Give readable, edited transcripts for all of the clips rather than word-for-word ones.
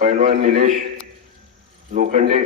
पैलवान निलेश लोखंडे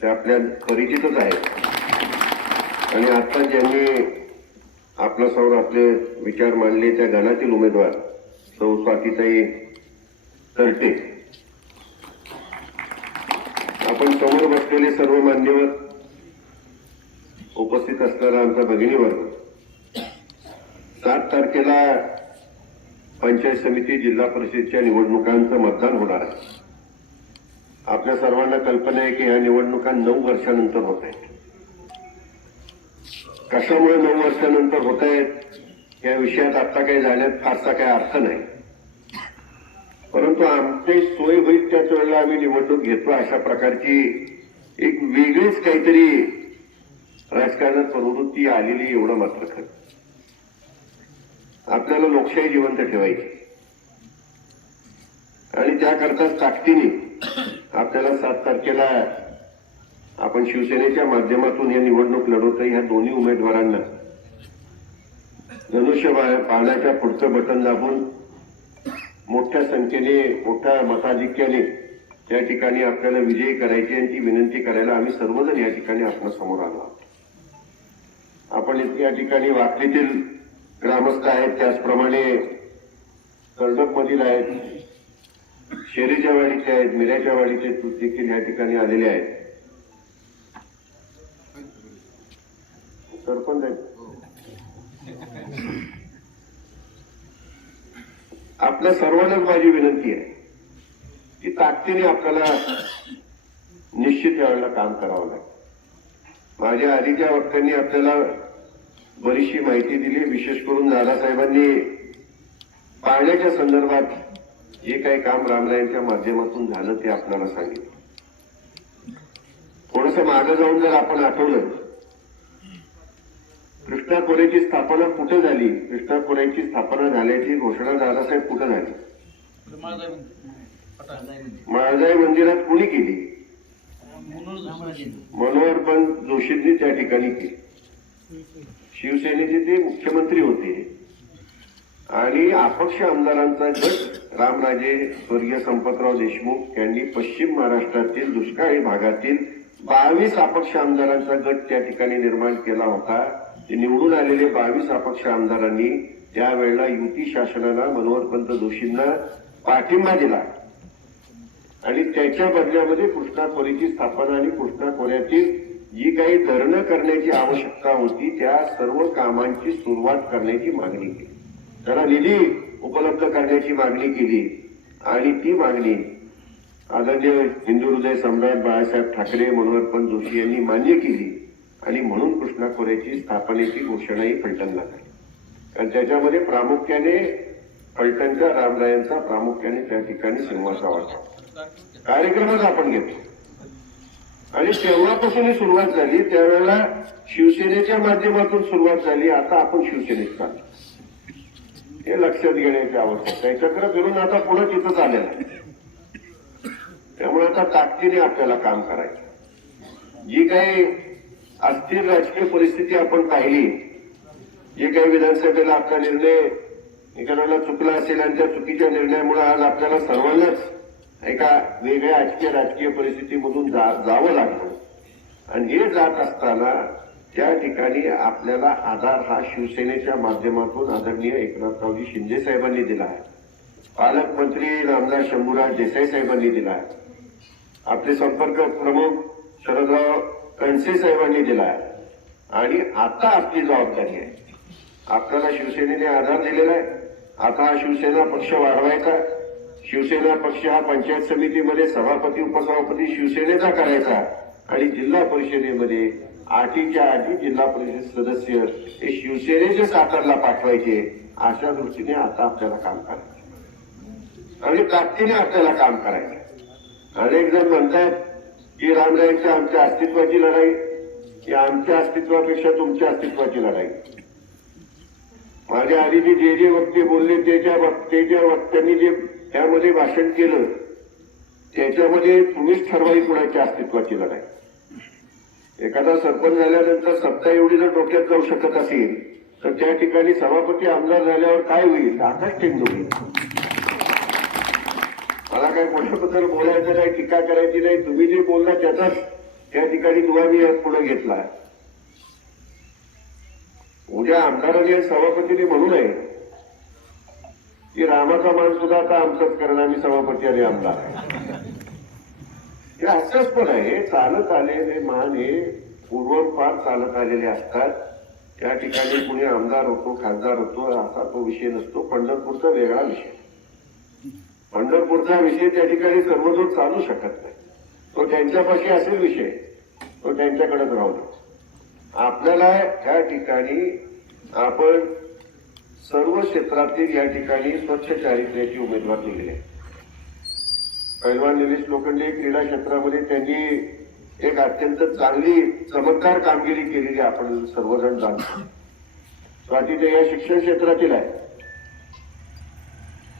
ते आपल्या परिचितच आहेत आणि आता ज्यांनी आपल्यासमोर आपले विचार मांडले त्या गणातील उमेदवार सौ स्वातीताई तरटे, आपण समोर बसलेले सर्व मान्यवर, उपस्थित असणारा आमचा भगिनीवर्ग, 7 तारखेला पंचायत समिती जिल्हा परिषदेच्या निवडणुकांचं मतदान होणार आहे. आपल्या सर्वांना कल्पना आहे की ह्या निवडणुका 9 वर्षानंतर होत आहेत. कशामुळे 9 वर्षानंतर होत आहेत या विषयात आता काही जाण्यात फारसा काही अर्थ नाही, परंतु आमची सोय होईल त्याच वेळेला आम्ही निवडणूक घेतो अशा प्रकारची एक वेगळीच काहीतरी राजकारणात प्रवृत्ती आलेली, एवढं मात्र खरं. आपल्याला लोकशाही जिवंत ठेवायची आणि त्याकरताच ताकदीने आपल्याला 7 तारखेला आपण शिवसेनेच्या माध्यमातून या निवडणूक लढवतोय. ह्या दोन्ही उमेदवारांना धनुष्य बाणाच्या पुढचं बटन दाबून मोठ्या संख्येने, मोठ्या मताधिक्याने त्या ठिकाणी आपल्याला विजयी करायची आणि ती विनंती करायला आम्ही सर्वजण या ठिकाणी आपल्यासमोर आलो आहोत. आपण या ठिकाणी वाकलीतील ग्रामस्थ आहेत, त्याचप्रमाणे कर्डकमधील आहेत, शेरीच्या वाडीचे आहेत, मिऱ्याच्या वाडीचे देखील या ठिकाणी आलेले आहेत. सरपंच आहेत. आपल्या सर्वांनाच माझी विनंती आहे की ताकदीने आपल्याला निश्चित यावेळेला काम करावं लागेल. माझ्या आधीच्या वक्त्यांनी आपल्याला बरीचशी माहिती दिली. विशेष करून दादासाहेबांनी पाण्याच्या संदर्भात जे काही काम रामरायांच्या माध्यमातून झालं ते आपल्याला सांगितलं. थोडंसं मागं जाऊन जर आपण आठवलं, कृष्णा खोऱ्याची स्थापना कुठे झाली, कृष्णा खोऱ्याची स्थापना झाल्याची घोषणा दादासाहेब कुठे झाली? माळजाई मंदिरात कुणी केली? मनोहर पण जोशींनी त्या ठिकाणी केली. शिवसेनेचे ते मुख्यमंत्री होते आणि अपक्ष आमदारांचा गट रामराजे स्वर्गीय संपतराव देशमुख यांनी पश्चिम महाराष्ट्रातील दुष्काळी भागातील 22 अपक्ष आमदारांचा गट त्या ठिकाणी निर्माण केला होता. ते निवडून आलेले 22 अपक्ष आमदारांनी त्यावेळेला युती शासनाला मनोहरपंत जोशींना पाठिंबा दिला आणि त्याच्या बदल्यामध्ये कृष्णा खोऱ्याची स्थापना आणि कृष्णा खोऱ्यातील जी काही धरणं करण्याची आवश्यकता होती त्या सर्व कामांची सुरुवात करण्याची मागणी केली. त्याला निधी उपलब्ध करण्याची मागणी केली आणि ती मागणी आदरणीय हिंदू हृदय सम्राट बाळासाहेब ठाकरे, मनोहरपंत जोशी यांनी मान्य केली आणि म्हणून कृष्णा खोऱ्याची स्थापनेची घोषणाही फलटणला झाली. आणि त्याच्यामध्ये प्रामुख्याने फलटणच्या रामरायांचा प्रामुख्याने त्या ठिकाणी सिंहाचा वाटा कार्यक्रमच आपण घेतो आणि तेव्हापासून सुरुवात झाली. त्यावेळेला शिवसेनेच्या माध्यमातून सुरुवात झाली. आता आपण शिवसेनेत चाललो हे लक्षात घेण्याची आवश्यकता आहे. चक्र फिरून आता पुढे तिथंच आलेलं आहे. त्यामुळे आता ताकदीने आपल्याला काम करायचं. जी काही अस्थिर राजकीय परिस्थिती आपण पाहिली, जे काही विधानसभेला आपला निर्णय एखाद्याला चुकला असेल आणि त्या चुकीच्या निर्णयामुळे आज आपल्याला सर्वांनाच एका वेगळ्या राजकीय परिस्थितीमधून जावं लागलं आणि हे जात असताना त्या ठिकाणी आपल्याला आधार हा शिवसेनेच्या माध्यमातून आदरणीय एकनाथरावजी शिंदे साहेबांनी दिला आहे, पालकमंत्री रामदास शंभूराज देसाई साहेबांनी दिला आहे, आपले संपर्क प्रमुख शरदराव कणसे साहेबांनी दिला आहे आणि आता आपली जबाबदारी आहे. आपल्याला शिवसेनेने आधार दिलेला आहे. आता हा शिवसेना पक्ष वाढवायचा. शिवसेना पक्ष हा पंचायत समितीमध्ये सभापती उपसभापती शिवसेनेचा करायचा आणि जिल्हा परिषदेमध्ये 8च्या 8 जिल्हा परिषद सदस्य हे शिवसेनेचे सातारला पाठवायचे. अशा दृष्टीने आता आपल्याला काम करायचं आणि ताकदीने आपल्याला काम करायचं. अनेक जण म्हणतात की रामरायांच्या आमच्या अस्तित्वाची लढाई, की आमच्या अस्तित्वापेक्षा तुमच्या अस्तित्वाची लढाई. माझ्या आधी जे वक्ते बोलले त्याच्या वक्त्यांनी जे त्यामध्ये भाषण केलं त्याच्यामध्ये तुम्हीच ठरवाई कुणाच्या अस्तित्वाची लढाई. एखादा सरपंच झाल्यानंतर सत्ता एवढी जर डोक्यात जाऊ शकत असेल तर त्या ठिकाणी सभापती आमदार झाल्यावर काय होईल? आकाश टेंगू होईल. मला काय कोणाबद्दल बोलायचं नाही, टीका करायची नाही. तुम्ही जे बोलला त्याचाच त्या ठिकाणी दुवा मी पुढे घेतला. उद्या आमदारांनी सभापतीने म्हणू नये की रामाचा मान सुद्धा आता आमचंच कारण आम्ही सभापती आणि आमदार. हे हास्यास्पद आहे. हे चालत आलेले मान हे पूर्वपार चालत आलेले असतात. त्या ठिकाणी कुणी आमदार होतो, खासदार होतो असा तो विषय नसतो. पंढरपूरचा वेगळा विषय. पंढरपूरचा विषय त्या ठिकाणी सर्वदूर चालू शकत नाही. तो त्यांच्यापाशी असेल विषय, तो त्यांच्याकडेच राहू दे. आपल्याला त्या ठिकाणी आपण सर्व क्षेत्रातील या ठिकाणी स्वच्छ चारित्र्याची उमेदवार दिलेले आहे. पैलवान निलेश लोखंडे क्रीडा क्षेत्रामध्ये त्यांनी एक अत्यंत चांगली चमत्कार कामगिरी केलेली आपण सर्वजण जाणतो. स्वाती ते या शिक्षण क्षेत्रातील आहे.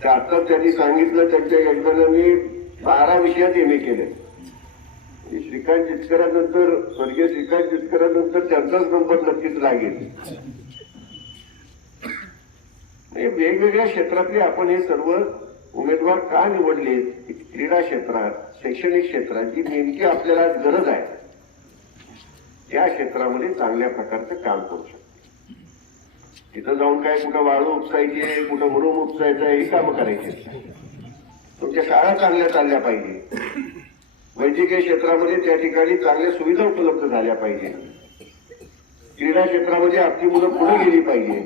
तर आता त्यांनी सांगितलं त्यांच्या यजमानांनी 12 विषयात एम ए केले. श्रीकांत जिचकरांनंतर, स्वर्गीय श्रीकांत जिचकरांनंतर त्यांचाच नंबर नक्कीच लागेल. वेगवेगळ्या क्षेत्रातले आपण हे सर्व उमेदवार का निवडले? क्रीडा क्षेत्रात, शैक्षणिक क्षेत्रात जी नेमकी आपल्याला गरज आहे त्या क्षेत्रामध्ये चांगल्या प्रकारचं काम करू शकतो. तिथं जाऊन काय कुठं वाळू उपसायची आहे, कुठं मुरुम उपसायचं आहे, ही कामं करायची. तुमच्या शाळा चांगल्या चालल्या पाहिजे. वैद्यकीय क्षेत्रामध्ये त्या ठिकाणी चांगल्या सुविधा उपलब्ध झाल्या पाहिजे. क्रीडा क्षेत्रामध्ये आपली मुलं पुढे गेली पाहिजे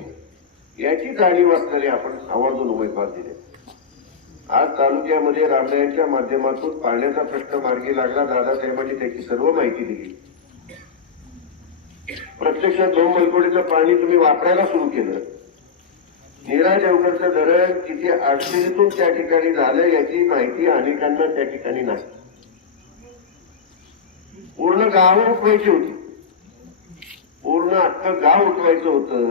याची जाणीव असणारे आपण आवर्जून उमेदवार दिले. आज तालुक्यामध्ये रामरायांच्या माध्यमातून पाण्याचा प्रश्न मार्गी लागला. दादासाहेबांनी त्याची सर्व माहिती दिली. प्रत्यक्षात डोंबलकोडीचं पाणी तुम्ही वापरायला सुरू केलं. नीरा देवगडचं धरण किती अडचणीतून त्या ठिकाणी झालं याची माहिती अनेकांना त्या ठिकाणी नाही. पूर्ण गावं उठवायची होती. पूर्ण अख्खं गाव उठवायचं होतं.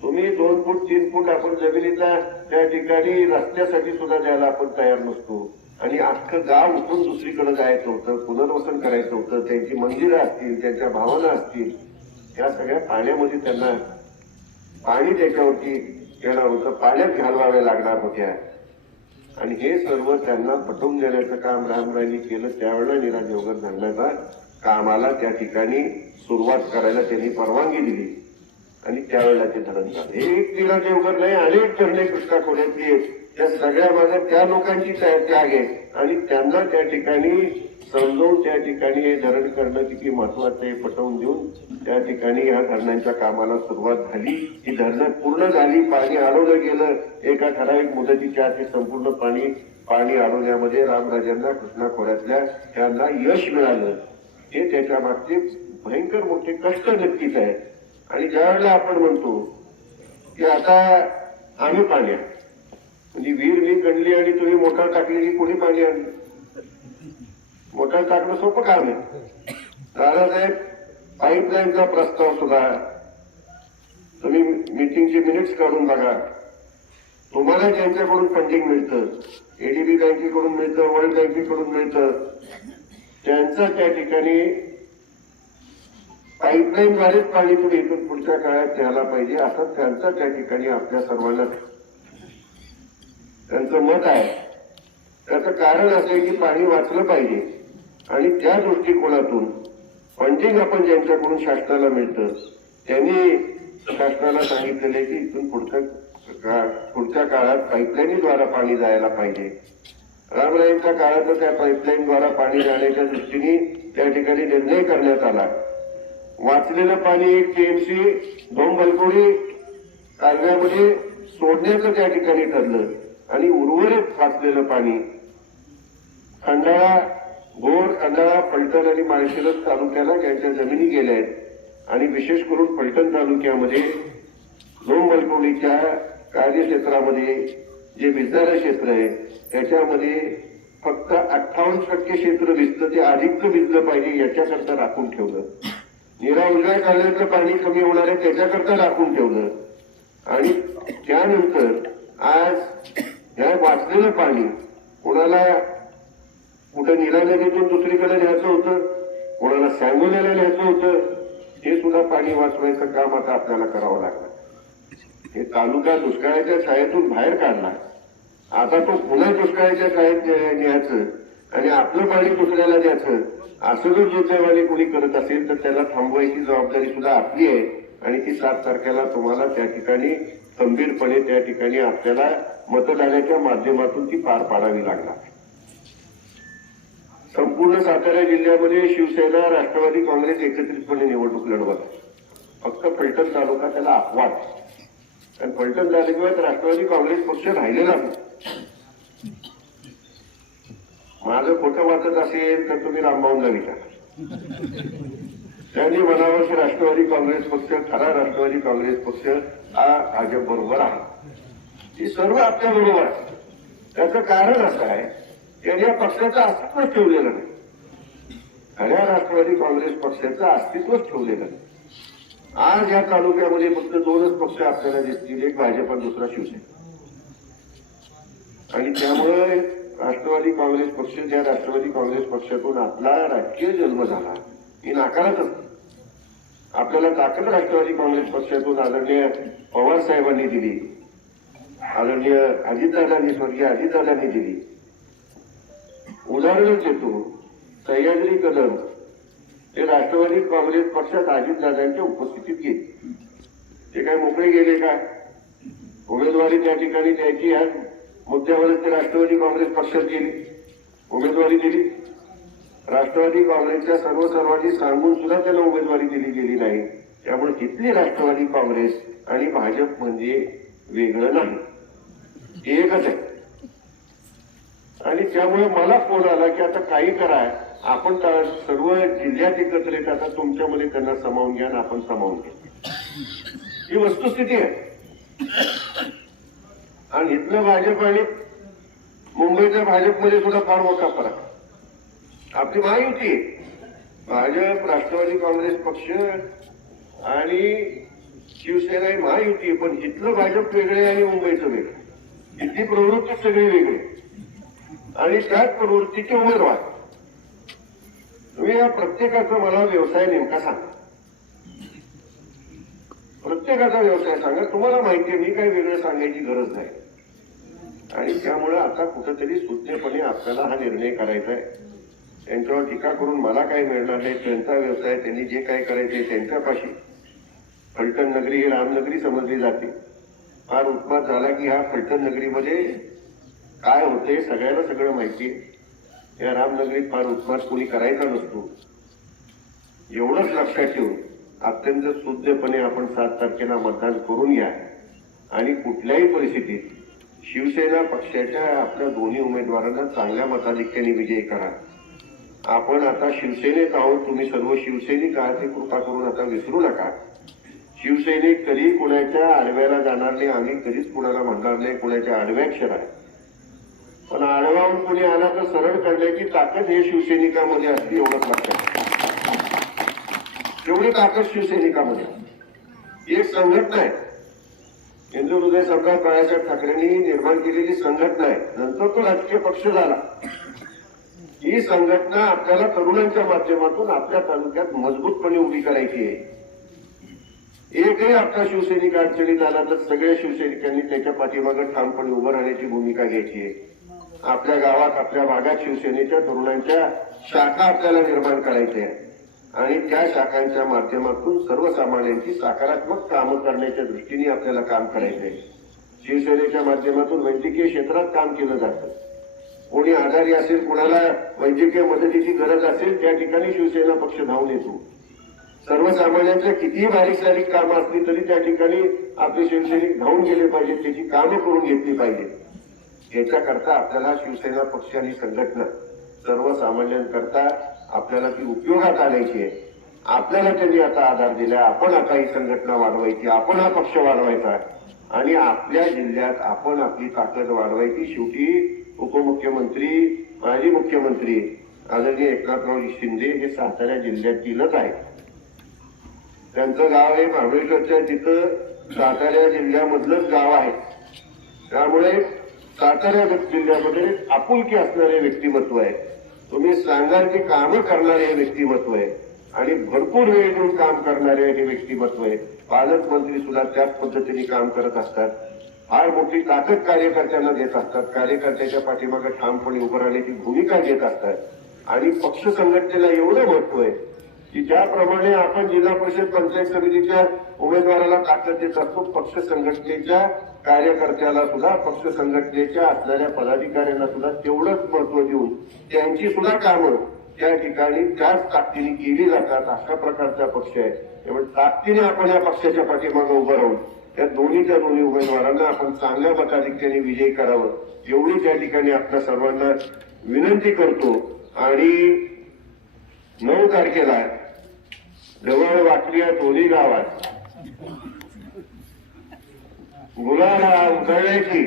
तुम्ही 2 फूट 3 फूट आपण जमिनीला त्या ठिकाणी रस्त्यासाठी सुद्धा द्यायला आपण तयार नसतो. आणि अख्खं गाव उठून दुसरीकडे जायचं होतं, पुनर्वसन करायचं होतं. त्यांची मंदिरं असतील, त्यांच्या भावना असतील, या सगळ्या पाण्यामध्ये त्यांना पाणी त्याच्यावरती येणार होतं, पाण्यात घालवाव्या लागणार होत्या. आणि हे सर्व त्यांना पटवून देण्याचं काम रामरायांनी केलं. त्यावेळेला नीरा देवगड धरणाचा कामाला त्या ठिकाणी सुरुवात करायला त्यांनी परवानगी दिली आणि त्यावेळेला ते धरण झालं. हे एक नीरा देवगड नाही, अनेक धरणे कृष्णा खोऱ्यातली त्या सगळ्या माझ्या त्या लोकांची त्याग आहे. आणि त्यांना त्या ठिकाणी समजावून त्या ठिकाणी हे धरण करणं किती महत्वाचं आहे पटवून देऊन त्या ठिकाणी या धरणांच्या कामाला सुरुवात झाली. ही धरणं पूर्ण झाली. पाणी अडवलं गेलं. एका ठराविक मुदतीच्या आत संपूर्ण पाणी अडवण्यामध्ये रामराजांना कृष्णा खोऱ्यातल्या त्यांना यश मिळालं. हे त्याच्या मागचे भयंकर मोठे कष्ट नक्कीच आहे. आणि ज्यावेळेला आपण म्हणतो की आता आम्ही पाण्यात म्हणजे विहीर मी गणली आणि तुम्ही मोटार टाकली की कोणी पाणी आणलं? मोटार टाकणं सोपं काम आहे. दादासाहेब पाईपलाईनचा प्रस्ताव सुद्धा तुम्ही मीटिंगचे मिनिट्स काढून बघा. तुम्हाला ज्यांच्याकडून फंडिंग मिळतं, एडीबी बँकेकडून मिळतं, वर्ल्ड बँकेकडून मिळतं, त्यांचं त्या ठिकाणी पाईपलाईनद्वारेच पाणी तुम्ही इथून पुढच्या काळात द्यायला पाहिजे असं त्यांचं त्या ठिकाणी आपल्या सर्वांना त्यांचं मत आहे. त्याचं कारण असं आहे की पाणी वाचलं पाहिजे आणि त्या दृष्टिकोनातून फंडिंग आपण ज्यांच्याकडून शासनाला मिळतं त्यांनी शासनाला सांगितलेलं आहे की इथून पुढच्या काळात पाईपलाईनद्वारा पाणी जायला पाहिजे. रामरायांच्या काळात त्या पाईपलाईनद्वारा पाणी जाण्याच्या दृष्टीने त्या ठिकाणी निर्णय करण्यात आला. वाचलेलं पाणी 1 टीएमसी डोंबलकोडी कालव्यामध्ये सोडण्याचं त्या ठिकाणी ठरलं आणि उर्वरित वाचलेलं पाणी खंडाळा, घोड, खंडाळा, फलटण आणि माळशिरस तालुक्याला ज्यांच्या जमिनी गेल्या आहेत आणि विशेष करून फलटण तालुक्यामध्ये डोंबलकोडीच्या कार्यक्षेत्रामध्ये जे भिजणारं क्षेत्र आहे त्याच्यामध्ये फक्त 58% क्षेत्र भिजलं. ते अधिकचं भिजलं पाहिजे याच्याकरता राखून ठेवलं. नीरा उजव्या कालव्यातलं पाणी कमी होणार आहे त्याच्याकरता राखून ठेवलं. आणि त्यानंतर आज ह्या वाचलेलं पाणी कोणाला कुठं नीरा नदीतून दुसरीकडे न्यायचं होतं, कोणाला सांगोल्याला न्यायचं होतं, हे सुद्धा पाणी वाचवायचं काम आता आपल्याला करावं लागलं. हे तालुका दुष्काळाच्या छायेतून बाहेर काढला. आता तो पुन्हा दुष्काळाच्या काळात न्यायचं आणि आपलं पाणी दुसऱ्याला द्यायचं असं जर दुर्दैवाने कोणी करत असेल तर त्याला थांबवायची जबाबदारी सुद्धा आपली आहे आणि ती 7 तारखेला तुम्हाला त्या ठिकाणी खंबीरपणे त्या ठिकाणी आपल्याला मतदानाच्या माध्यमातून ती पार पाडावी लागणार. संपूर्ण सातारा जिल्ह्यामध्ये शिवसेना राष्ट्रवादी काँग्रेस एकत्रितपणे निवडणूक लढवत आहे. फक्त फलटण तालुका त्याला अपवाद, कारण फलटण तालुक्यात राष्ट्रवादी काँग्रेस पक्ष राहिलेला नाही. माझं खोटं वाटत असेल तर तुम्ही रामभाऊंना विचारा. त्यांनी म्हणावं की राष्ट्रवादी काँग्रेस पक्ष खरा राष्ट्रवादी काँग्रेस पक्ष हा भाजप बरोबर आहे. ही सर्व आपल्या बरोबर आहे. त्याचं कारण असं आहे त्यांनी या पक्षाचं अस्तित्वच ठेवलेलं नाही. खऱ्या राष्ट्रवादी काँग्रेस पक्षाचं अस्तित्वच ठेवलेलं नाही. आज या तालुक्यामध्ये फक्त 2च पक्ष आपल्याला दिसतील, एक भाजप आणि दुसरा शिवसेना. आणि त्यामुळे राष्ट्रवादी काँग्रेस पक्ष ज्या राष्ट्रवादी काँग्रेस पक्षातून आपला राजकीय जन्म झाला ही नाकारतच. आपल्याला ताकद राष्ट्रवादी काँग्रेस पक्षातून आदरणीय पवार साहेबांनी दिली, आदरणीय अजितदादांनी स्वर्गीय अजितदादांनी दिली. उदाहरणच देतो, सह्याद्री कदम हे राष्ट्रवादी काँग्रेस पक्षात अजितदादांच्या उपस्थितीत गेले. ते काय मोकळे गेले का? उमेदवारी त्या ठिकाणी द्यायची ह्या मुद्द्यावरच ते राष्ट्रवादी काँग्रेस पक्षात गेली, उमेदवारी दिली. राष्ट्रवादी काँग्रेसच्या सर्वांनी सांगून सुद्धा त्याला उमेदवारी दिली गेली नाही. त्यामुळे तिथली राष्ट्रवादी काँग्रेस आणि भाजप म्हणजे वेगळं नाही, एकच आहे. आणि त्यामुळे मला फोन आला की आता काही करा, आपण सर्व जिल्ह्यात एकत्र येत, आता तुमच्यामध्ये त्यांना सामावून घ्या आणि आपण सामावून घ्या. ही वस्तुस्थिती आहे. आणि इथलं भाजप आणि मुंबईच्या भाजपमध्ये सुद्धा फार मोठा फरक आहे. आपली महायुती भाजप राष्ट्रवादी काँग्रेस पक्ष आणि शिवसेना ही महायुती, पण इथलं भाजप वेगळे आणि मुंबईचं वेगळं. इथली प्रवृत्ती सगळी वेगळी आणि त्याच प्रवृत्तीचे उमेदवार. तुम्ही या प्रत्येकाचा मला व्यवसाय नेमका सांगा, प्रत्येकाचा व्यवसाय सांगा. तुम्हाला माहिती आहे, मी काही वेगळं सांगायची गरज नाही. आणि त्यामुळे आता कुठेतरी सुज्ञपणे आपल्याला हा निर्णय करायचा आहे. त्यांच्यावर टीका करून मला काही मिळणार नाही. त्यांचा व्यवसाय, त्यांनी जे काही करायचे त्यांच्यापाशी. फलटण नगरी ही रामनगरी समजली जाते. फार उत्पात झाला की ह्या फलटण नगरीमध्ये काय होते सगळ्यांना सगळं माहिती आहे. या रामनगरीत फार उत्पात कोणी करायचा नसतो. एवढंच लक्षात ठेवून अत्यंत शुद्धपणे आपण 7 तारखेला मतदान करून घ्या. आणि कुठल्याही परिस्थितीत शिवसेना पक्षाच्या आपल्या दोन्ही उमेदवारांना चांगल्या मताधिक्याने विजयी करा. आपण आता शिवसेनेत आहोत, तुम्ही सर्व शिवसैनिक आहात, ही कृपा करून आता विसरू नका. शिवसैनिक कधी कुणाच्या आडव्याला जाणार नाही, आम्ही कधीच कुणाला म्हणणार नाही कुणाच्या आडव्या आहे. पण आडवाहून कोणी आला तर सरळ करण्याची ताकद हे शिवसैनिकामध्ये असते, एवढंच लक्षात. एवढी ताकद शिवसैनिकामध्ये. एक संघटना आहे, हिंदू हृदय सम्राट बाळासाहेब ठाकरेंनी निर्माण केलेली संघटना आहे. नंतर तो राजकीय पक्ष झाला. ही संघटना आपल्याला तरुणांच्या माध्यमातून आपल्या तालुक्यात मजबूतपणे उभी करायची आहे. एकही आपला शिवसैनिक अडचणीत आला तर सगळ्या शिवसैनिकांनी त्याच्या पाठीमागे ठामपणे उभं राहण्याची भूमिका घ्यायची आहे. आपल्या गावात आपल्या भागात शिवसेनेच्या तरुणांच्या शाखा आपल्याला निर्माण करायच्या आहे आणि त्या शाखांच्या माध्यमातून सर्वसामान्यांची सकारात्मक कामं करण्याच्या दृष्टीने आपल्याला काम करायचं आहे. शिवसेनेच्या माध्यमातून वैद्यकीय क्षेत्रात काम केलं जातं. कोणी आजारी असेल, कोणाला वैद्यकीय मदतीची गरज असेल, त्या ठिकाणी शिवसेना पक्ष धावून येतो. सर्वसामान्यांच्या कितीही बारीक सारीक कामं असली तरी त्या ठिकाणी आपले शिवसैनिक धावून गेले पाहिजेत, त्याची कामं करून घेतली पाहिजेत. याच्याकरता आपल्याला शिवसेना पक्ष आणि संघटना सर्वसामान्यांकरता आपल्याला ती उपयोगात आणायची आहे. आपल्याला त्यांनी आता आधार दिला, आपण आता ही संघटना वाढवायची, आपण हा पक्ष वाढवायचा आणि आपल्या जिल्ह्यात आपण आपली ताकद वाढवायची. शेवटी उपमुख्यमंत्री, माजी मुख्यमंत्री आदरणीय एकनाथराव शिंदे हे सातारा जिल्ह्यातीलच आहे. त्यांचं गाव आहे महाबळेश्वरच्या तिथं सातारा जिल्ह्यामधलंच गाव आहे. त्यामुळे सातारा जिल्ह्यामध्ये आपुलकी असणारे व्यक्तिमत्व आहे. तुम्ही सांगाल की कामं करणारे हे व्यक्तिमत्व आहे आणि भरपूर वेळ घेऊन काम करणारे हे व्यक्तिमत्व आहे. पालकमंत्री सुद्धा त्याच पद्धतीने काम करत असतात. फार मोठी ताकद कार्यकर्त्यांना देत असतात. कार्यकर्त्याच्या पाठीमागे ठामपणे उभं राहण्याची भूमिका घेत असतात. आणि पक्ष संघटनेला एवढं महत्व आहे की ज्याप्रमाणे आपण जिल्हा परिषद पंचायत समितीच्या उमेदवाराला ताकद देत असतो, पक्ष संघटनेच्या कार्यकर्त्याला सुद्धा, पक्ष संघटनेच्या असलेल्या पदाधिकाऱ्यांना सुद्धा तेवढंच महत्व देऊन त्यांची सुद्धा कामं त्या ठिकाणी त्याच ताकदीने केली जातात. अशा प्रकारचा पक्ष आहे. त्यामुळे ताकदीने आपण या पक्षाच्या पाठीमागे उभं राहून त्या दोन्ही उमेदवारांना आपण चांगल्या मताधिक्याने विजयी करावं एवढी त्या ठिकाणी आपल्या सर्वांना विनंती करतो. आणि 9 तारखेला जवळ वाकली दोन्ही गावात गुलाल उधळण्याची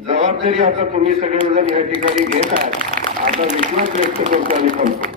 जबाबदारी आता तुम्ही सगळेजण या ठिकाणी घेत आहात. आता विश्वास व्यक्त करतो आणि सांगतो.